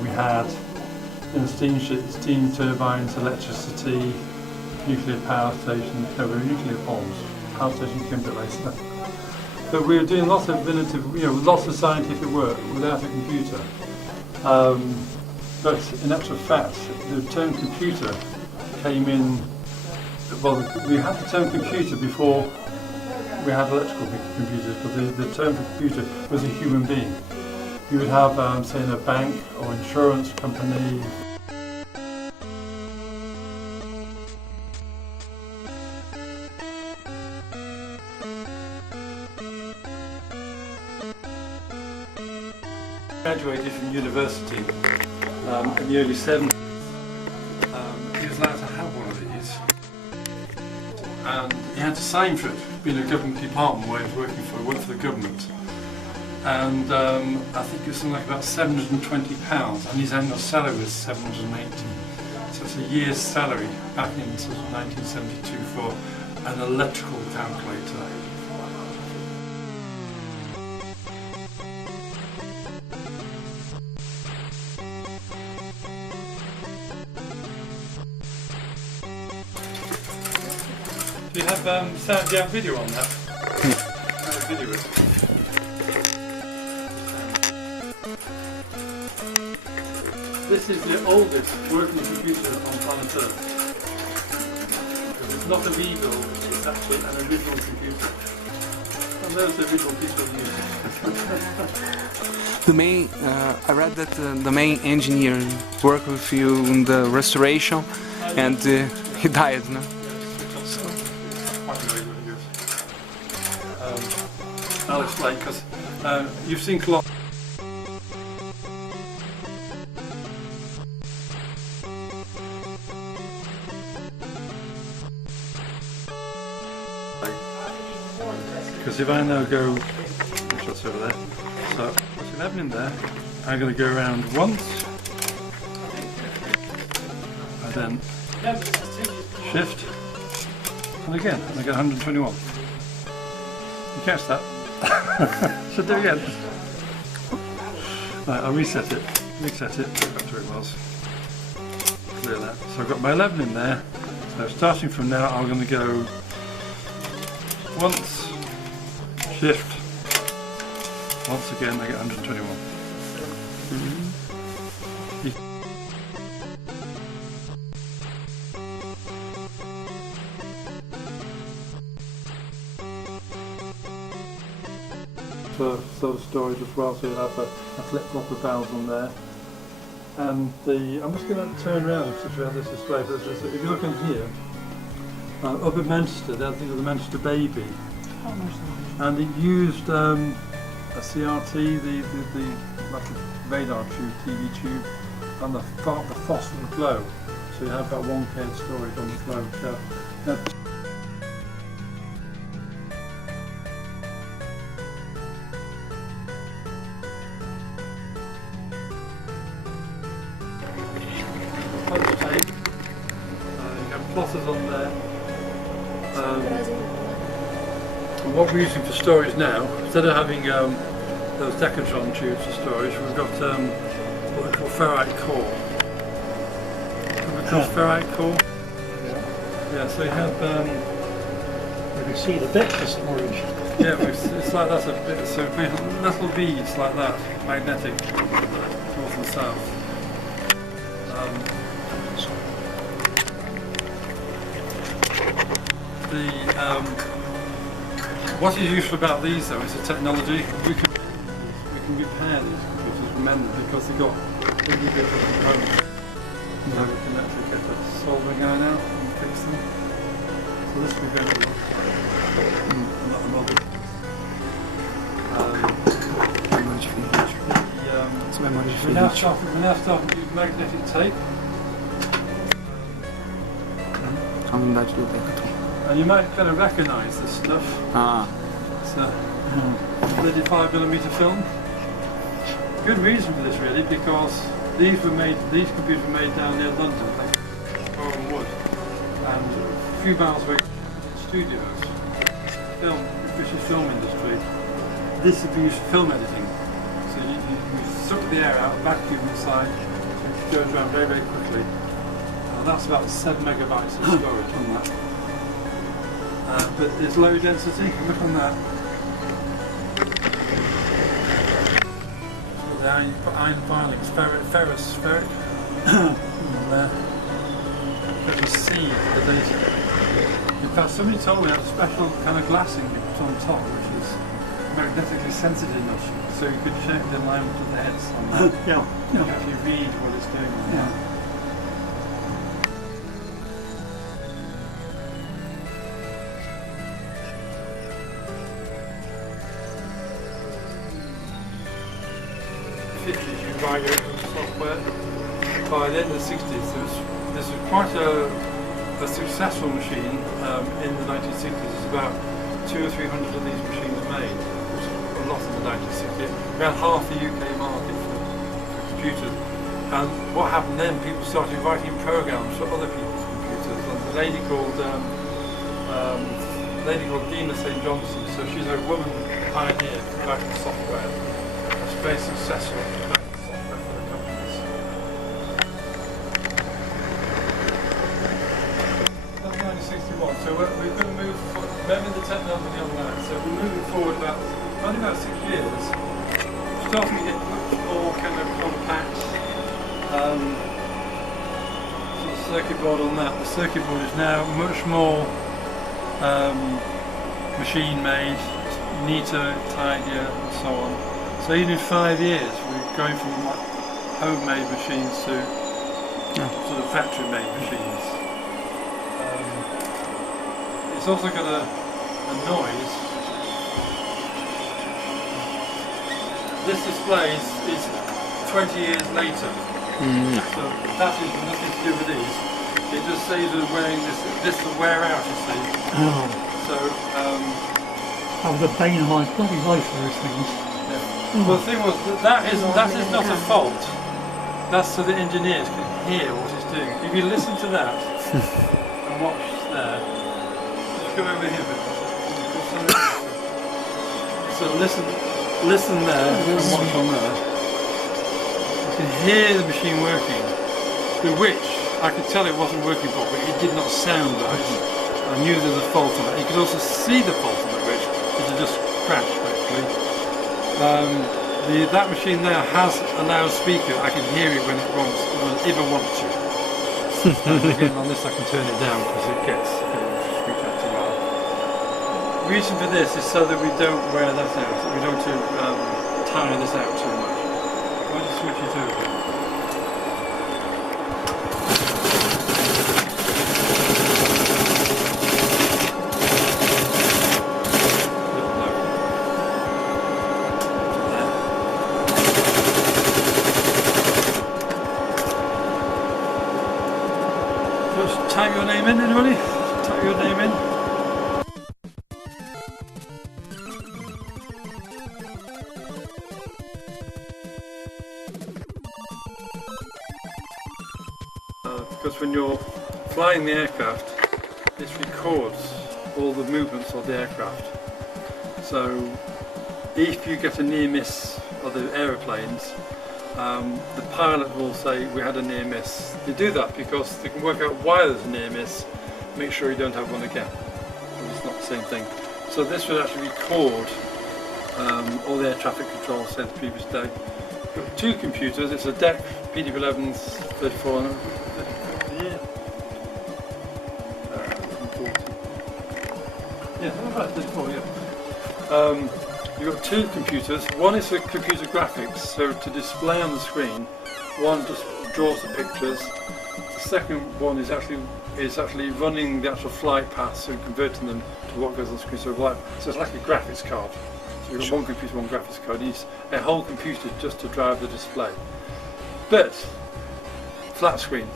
We had steam turbines, electricity, nuclear power stations, nuclear bombs, power station came a bit later. But we were doing lots of innovative, lots of scientific work without a computer. But in actual fact, the term computer came in, well, we had the term computer before we had electrical computers, but the term for computer was a human being. You would have, say, in a bank or insurance company. Graduated from university in the early 70s. He was allowed to have one of these, and he had to sign for it, being a government department where he was working for, worked for the government. And I think it was something like about £720, and his annual salary was £780. So it's a year's salary back in sort of 1972 for an electrical calculator. Do you have sound? Do you have video on that? Video it. This is the oldest working computer on planet Earth. It's not a rebuild, it's actually an original computer. And there's the original people using. The main, I read that the main engineer worked with you in the restoration, and he died, no? So. I'll explain, because you've seen Cláudia. Because if I now go, shots over there, so what's 11 in there, I'm going to go around once, and then shift, and again, and I get 121. You catch that? Should do it again. Right, I'll reset it, back to where it was, clear that. So I've got my 11 in there, so starting from now I'm going to go once, shift, once again I get 121. For sort of storage as well, so you have a flip-flop of valves on there. And I'm just going to turn around to show how this display, but if you look in here, up in Manchester, they had the Manchester Baby. And it used a CRT, the like a radar tube, TV tube, and the phosphor glow. So you have about 1K storage on the glow. So, punch tape. You have plotters on there. And what we're using for storage now, instead of having those decatron tubes for storage, we've got what we call ferrite core. What we call ferrite core? Yeah, so you have... you can see the bit for storage. Yeah, it's like that's a bit, so little beads like that, magnetic, north and south. What is useful about these though is the technology. We can repair these computers, remember, because they've got individual components. So we can actually get the soldering going out and fix them. So this will be very good. Not another. We're now starting to use magnetic tape. And you might kind of recognise this stuff. It's a 35mm film. Good reason for this really, because these computers were made down near London, like Boreham Wood, and a few miles away from studios. British film industry. This would be used for film editing. So you suck the air out, vacuum inside, and it goes around very, very quickly. That's about 7 megabytes of storage on that. But it's low density, look on that. So there you put iron filings, ferrous, on there. There's a seed, in fact somebody told me I have a special kind of glassing you put on top which is magnetically sensitive enough so you could check the alignment of the heads on that. Yeah. You can actually read what it's doing on that. You buy your own software. By the end of the 60s, this was quite a successful machine. In the 1960s, there's about 200 or 300 of these machines made, which is a lot in the 1960s. Around half the UK market for computers. And what happened then? People started writing programs for other people's computers. And a lady called Dina St. Johnson. So she's a woman pioneer for writing software. Very successful software for the companies. That's 1961, so we're going to move forward, remember the technology on that, so we're moving forward only about 6 years, starting to get much more kind of compact sort of circuit board on that. The circuit board is now much more machine made, neater, tidier and so on. So even in 5 years, we're going from homemade machines to sort of factory-made machines. It's also got a noise. This display is 20 years later, so that is nothing to do with these. It just says that wearing this will wear out, you see. So. The bane of my bloody life for those things. Well, the thing was, that is not a fault. That's so the engineers can hear what it's doing. If you listen to that and watch there, just go over here. So listen there and watch on there. You can hear the machine working. The which I could tell it wasn't working properly. It did not sound right. I knew there was a fault on it. You could also see the fault on the which it had just crashed actually. That machine there has a loudspeaker. I can hear it when it wants to. And again, on this I can turn it down because it gets squeaked out too loud. The reason for this is so that we don't wear that out, so we don't tire this out too much. I'll just switch it over. Type your name in, anybody? Type your name in. Because when you're flying the aircraft, this records all the movements of the aircraft. So if you get a near miss of the aeroplanes, the pilot will say we had a near miss. They do that because they can work out why there's a near miss, make sure you don't have one again. It's not the same thing. So this would actually record all the air traffic control said the previous day. We've got 2 computers, it's a DEC PD11 34 yeah. Yeah, about 34, yeah. You've got 2 computers. One is for computer graphics, so to display on the screen one just draws the pictures. The second one is actually running the actual flight paths and converting them to what goes on the screen. So it's like a graphics card. So you've got one computer, one graphics card. You need a whole computer just to drive the display. But flat screen.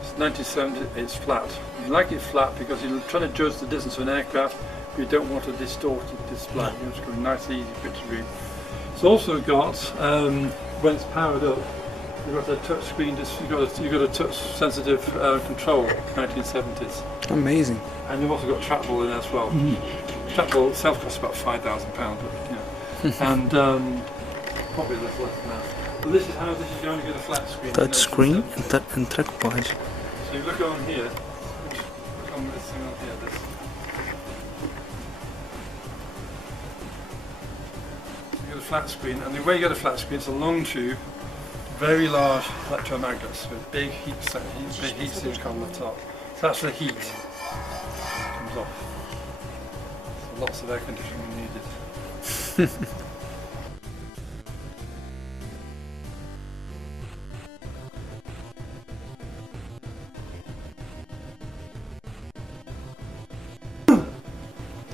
It's 1970. It's flat. You like it flat because you're trying to judge the distance of an aircraft. But you don't want a distorted display. You just got a nice, easy picture view. It's also got when it's powered up. You've got a touch screen. You've got a touch sensitive control. 1970s. Amazing. And you've also got trackball in there as well. Trackball itself costs about £5,000, but yeah. And probably a little less than that. But this is how this is going to get a flat screen. Touch screen and trackpad. So you look on here. Look on this thing on here. This. You get a flat screen, and the way you get a flat screen, it's a long tube, very large electromagnets with big heat sink on the top. So that's the heat comes off. So lots of air conditioning needed.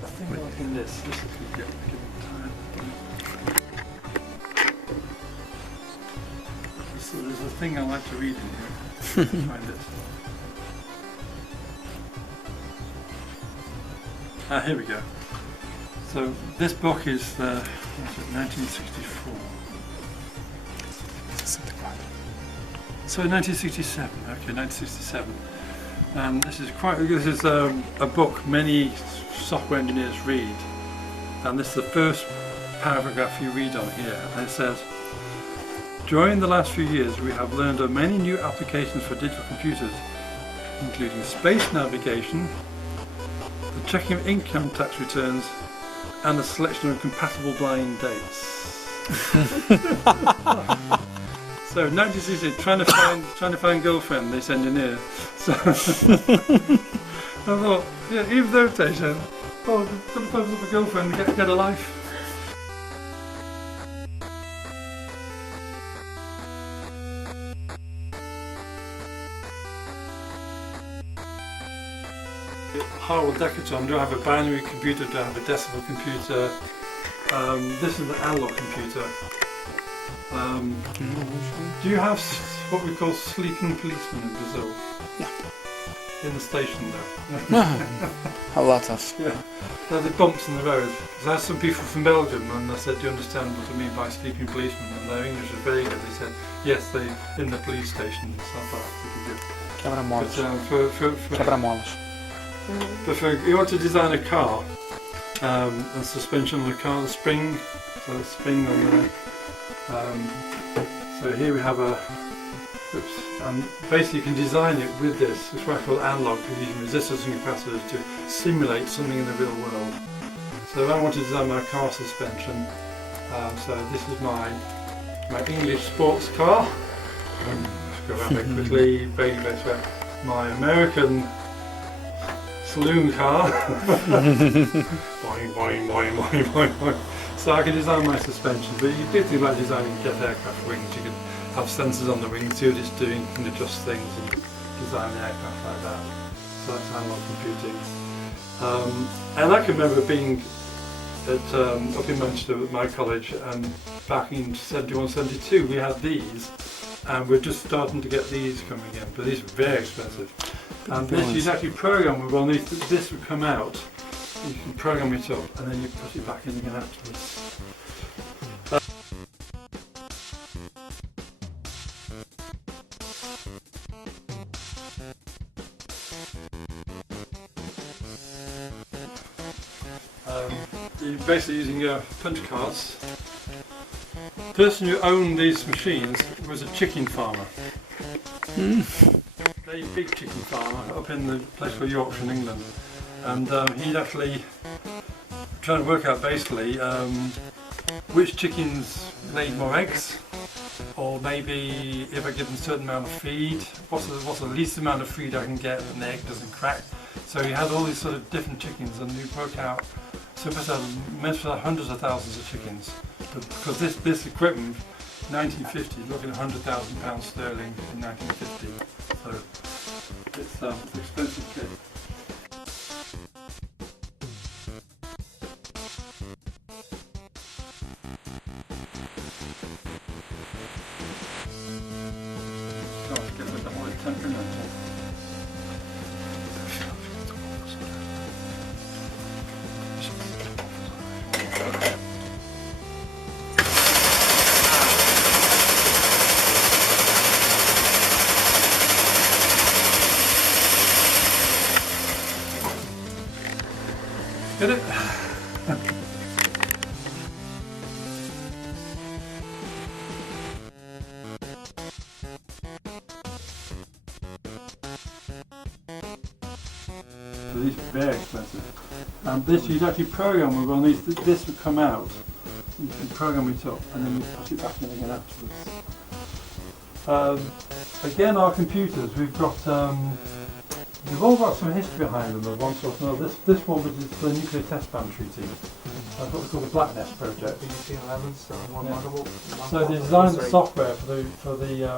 I think I like in this is good. Give it time. So there's a thing I like to read in here. Find it. Ah, here we go. So this book is 1964. So 1967. Okay, 1967. And this is a book many software engineers read. And this is the first paragraph you read on here. And it says, during the last few years, we have learned of many new applications for digital computers, including space navigation, the checking of income tax returns, and a selection of compatible blind dates. So 1960, trying to find girlfriend, this engineer. So I thought, yeah, even those days, oh, sometimes with a girlfriend, get a life. Harwell Decatron, do I have a binary computer, do I have a decimal computer? This is an analog computer. Do you have what we call sleeping policemen in Brazil? Yeah. In the station there? A lot of. Yeah. They're the bumps in the road. I had some people from Belgium and I said, do you understand what I mean by sleeping policemen? And their English was very good. They said, yes, they in the police station. So I thought Quebra-molas. Quebra-molas. But you want to design a car, and suspension on the car, the spring, so the spring on there. So here we have and basically you can design it with this, which I call analog, using resistors and capacitors to simulate something in the real world. So I want to design my car suspension. So this is my English sports car. Let's go around it quickly, very better. My American saloon car. Boing, boing, boing, boing, boing, boing. So I can design my suspension, but you do things like designing jet aircraft wings. You can have sensors on the wings, see what it's doing, you can adjust things and design the aircraft like that. So that's analog computing. And I can remember being at, up in Manchester at my college, and back in 71, 72 we had these, and we're just starting to get these coming in, but these are very expensive. And this you can actually program with one. This would come out, you can program it up, and then you put it back in again afterwards. You're basically using punch cards. The person who owned these machines was a chicken farmer. Very big chicken farmer up in the place called Yorkshire in England, and he'd actually trying to work out basically which chickens laid more eggs, or maybe if I give them a certain amount of feed, what's the least amount of feed I can get and the egg doesn't crack. So he had all these sort of different chickens, and he worked out, so he must have hundreds of thousands of chickens, because this equipment 1950, looking at £100,000 sterling in 1950. So it's an expensive kit. Oh, I forget what the whole temperamental. Get it? So these are very expensive. And this you'd actually program with one of these. This would come out. You can program it up and then you put it back in again afterwards. Again, our computers, we've all got some history behind them of one sort or another. This one was the Nuclear Test Ban Treaty. That's what we call the Black Nest Project. So they designed the software for the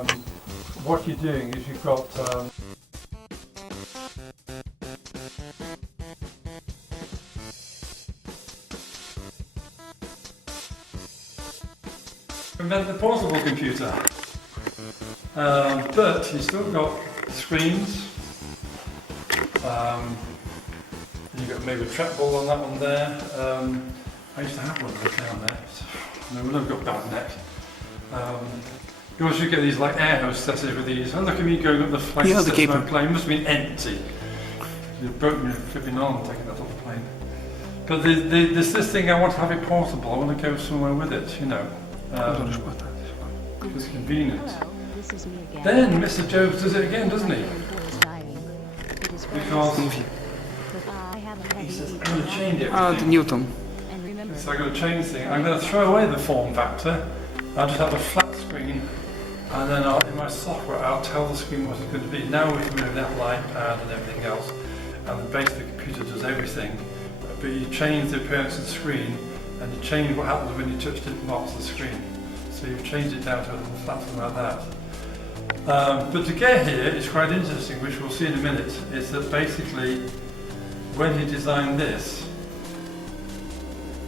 what you're doing is you've got invent the portable computer, but you've still got screens. You've got maybe a trackball on that one there. I used to have one of those down there. No, we've never got bad net. You also get these like air hostesses with these. Oh, look at me going up the flight of my plane. Must have been empty. You broke me flipping on taking that off the plane. But there's this thing, I want to have it portable. I want to go somewhere with it, you know. It's convenient. Then Mr. Jobs does it again, doesn't he? Because he says, I'm going to change everything. The Newton. So I'm going to change things. I'm going to throw away the form factor. I'll just have a flat screen, and then in my software I'll tell the screen what it's going to be. Now we can move an Apple iPad and everything else, and basically the computer does everything. But you change the appearance of the screen, and you change what happens when you touch different parts of the screen. So you've changed it down to a little flat thing like that. But to get here, it's quite interesting, which we'll see in a minute, is that basically when he designed this,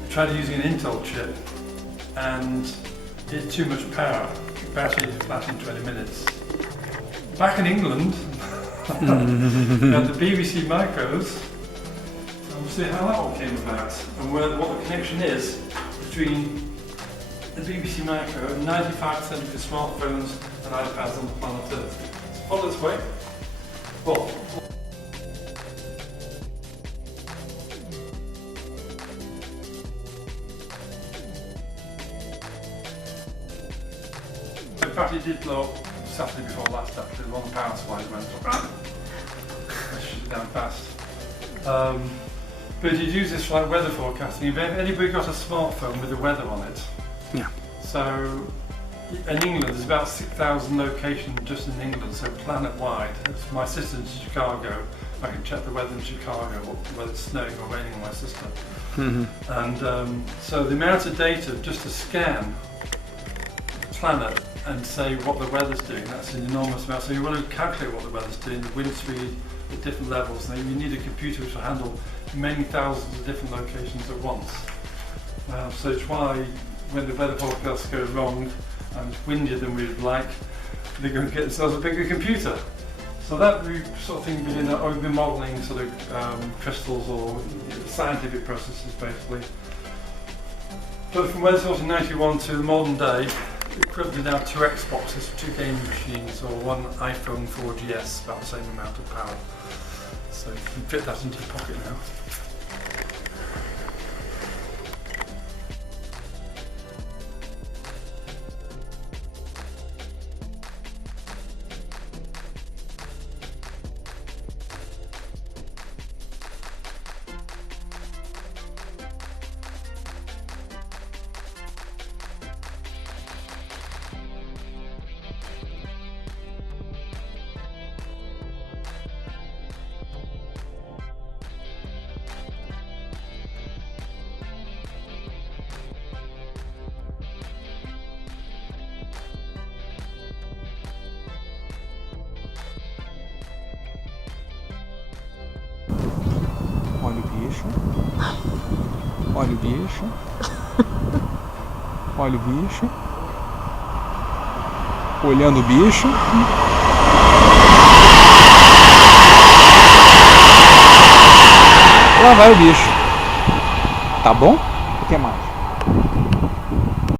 he tried using an Intel chip, and it's too much power. The battery flat in 20 minutes. Back in England, we had the BBC micros, and we'll see how that all came about, and what the connection is between the BBC micro and 95% of your smartphones and iPads on the planet Earth. So follow this way. Well, in fact, it did blow up Saturday before last, actually. One of the power supplies went up. Let's shut it down fast. But you'd use this for like weather forecasting. If anybody got a smartphone with the weather on it, yeah. So in England, there's about 6,000 locations just in England, so planet-wide. My sister's in Chicago. I can check the weather in Chicago, whether it's snowing or raining on my sister. Mm-hmm. And so the amount of data just to scan the planet and say what the weather's doing, that's an enormous amount. So you want to calculate what the weather's doing, the wind speed at different levels. Now you need a computer which will handle many thousands of different locations at once. So it's why when the weather forecasts go wrong and it's windier than we would like, they're going to get themselves a bigger computer. So that sort of thing we've been modelling sort of crystals or scientific processes basically. But from weather source in 91 to the modern day, equivalent to now 2 Xboxes, 2 gaming machines, or 1 iPhone 4GS, about the same amount of power. So you can fit that into your pocket now. bicho. Olha o bicho. Olha o bicho. Olhando o bicho. Lá vai o bicho. Tá bom? O que mais?